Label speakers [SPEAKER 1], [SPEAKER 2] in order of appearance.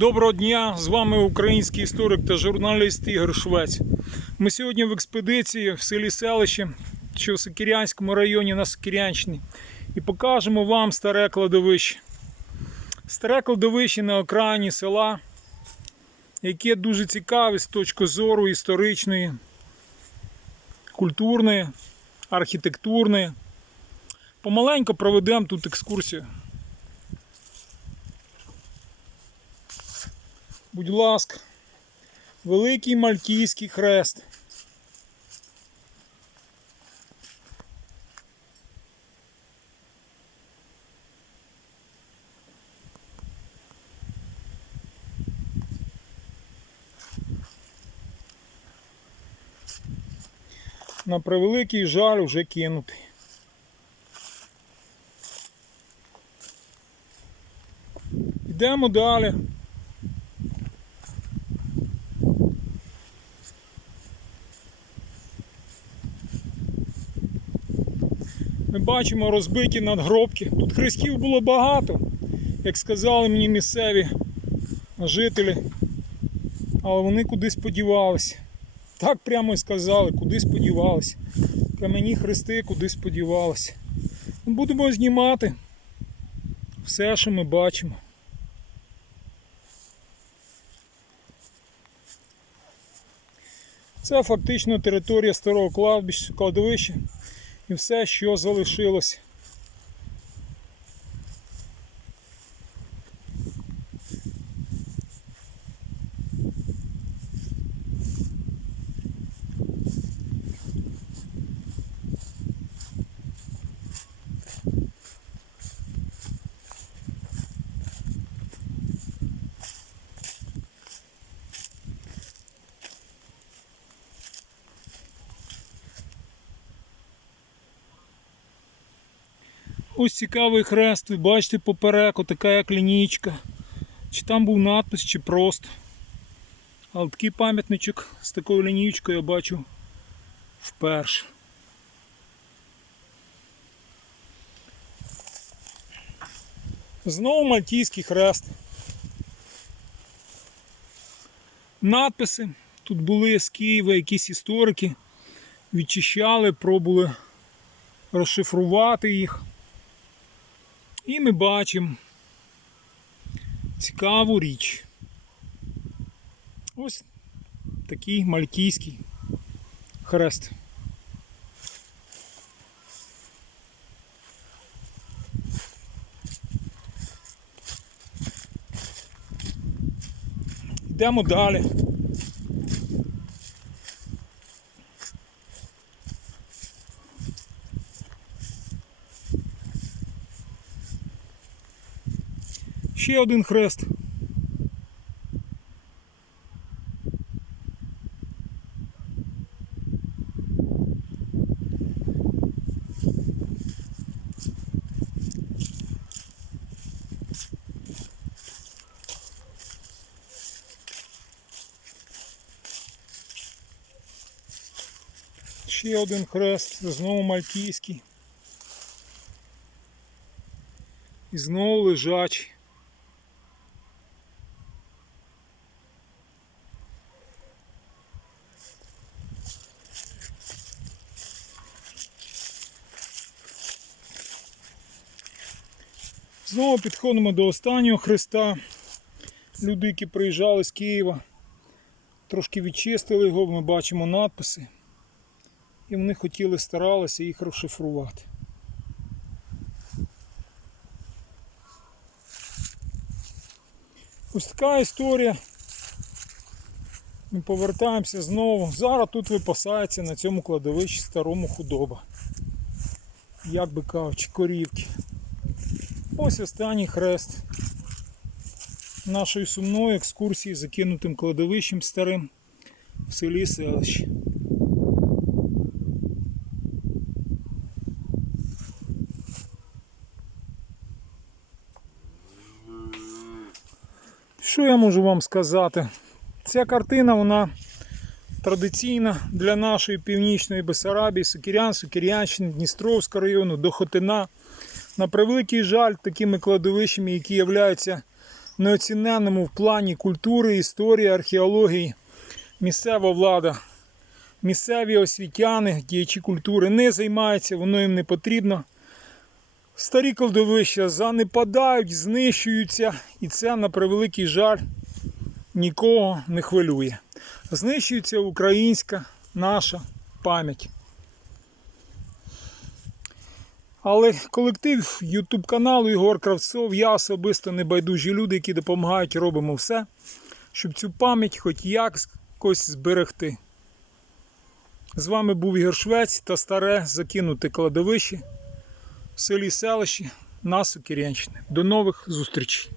[SPEAKER 1] Доброго дня! З вами український історик та журналіст Ігор Швець. Ми сьогодні в експедиції в селі Селище, що в Сокирянському районі на Сокирянщині, і покажемо вам старе кладовище. Старе кладовище на окраїні села, яке дуже цікаве з точки зору історичної, культурної, архітектурної. Помаленько проведемо тут екскурсію. Будь ласка, великий мальтійський хрест. На превеликий жаль вже кинутий. Йдемо далі. Ми бачимо розбиті надгробки. Тут хрестів було багато, як сказали мені місцеві жителі. Але вони кудись подівалися. Так прямо і сказали, кудись подівалися. Кам'яні хрести кудись подівалися. Ну, Будемо знімати все, що ми бачимо. Це фактично територія старого кладовища і все, що залишилось. Ось цікавий хрест, ви бачите попереку, така як лінійка. Чи там був надпис, чи просто. Але такий пам'ятничок з такою лінієчкою я бачу вперше. Знову мальтійський хрест. Надписи. Тут були з Києва якісь історики, відчищали, пробували розшифрувати їх. І ми бачимо цікаву річ. Ось такий мальтійський хрест. Йдемо далі. Ще один хрест. Ще один хрест, знову мальтійський. І знову лежачий. Знову підходимо до останнього хреста. Люди, які приїжджали з Києва, трошки відчистили його, ми бачимо надписи. І вони хотіли старалися їх розшифрувати. Ось така історія. Ми повертаємося знову. Зараз тут випасається на цьому кладовищі старому худоба. Як би кажучи, корівки. Ось останній хрест нашої сумної екскурсії закинутим кладовищем старим в селі селище. Що я можу вам сказати? Ця картина вона традиційна для нашої північної Бесарабії, Сокирян, Сокирянщини, Дністровського району, до Хотина. На превеликий жаль, такими кладовищами, які являються неоціненному в плані культури, історії, археології. Місцева влада, місцеві освітяни, діячі культури не займаються, воно їм не потрібно. Старі кладовища занепадають, знищуються, і це, на превеликий жаль, нікого не хвилює. Знищується українська наша пам'ять. Але колектив Ютуб каналу Ігор Кравцов, я особисто небайдужі люди, які допомагають, робимо все, щоб цю пам'ять хоч якось зберегти. З вами був Ігор Швець та старе закинуте кладовище в селі селищі на Сокирянщині. До нових зустрічей!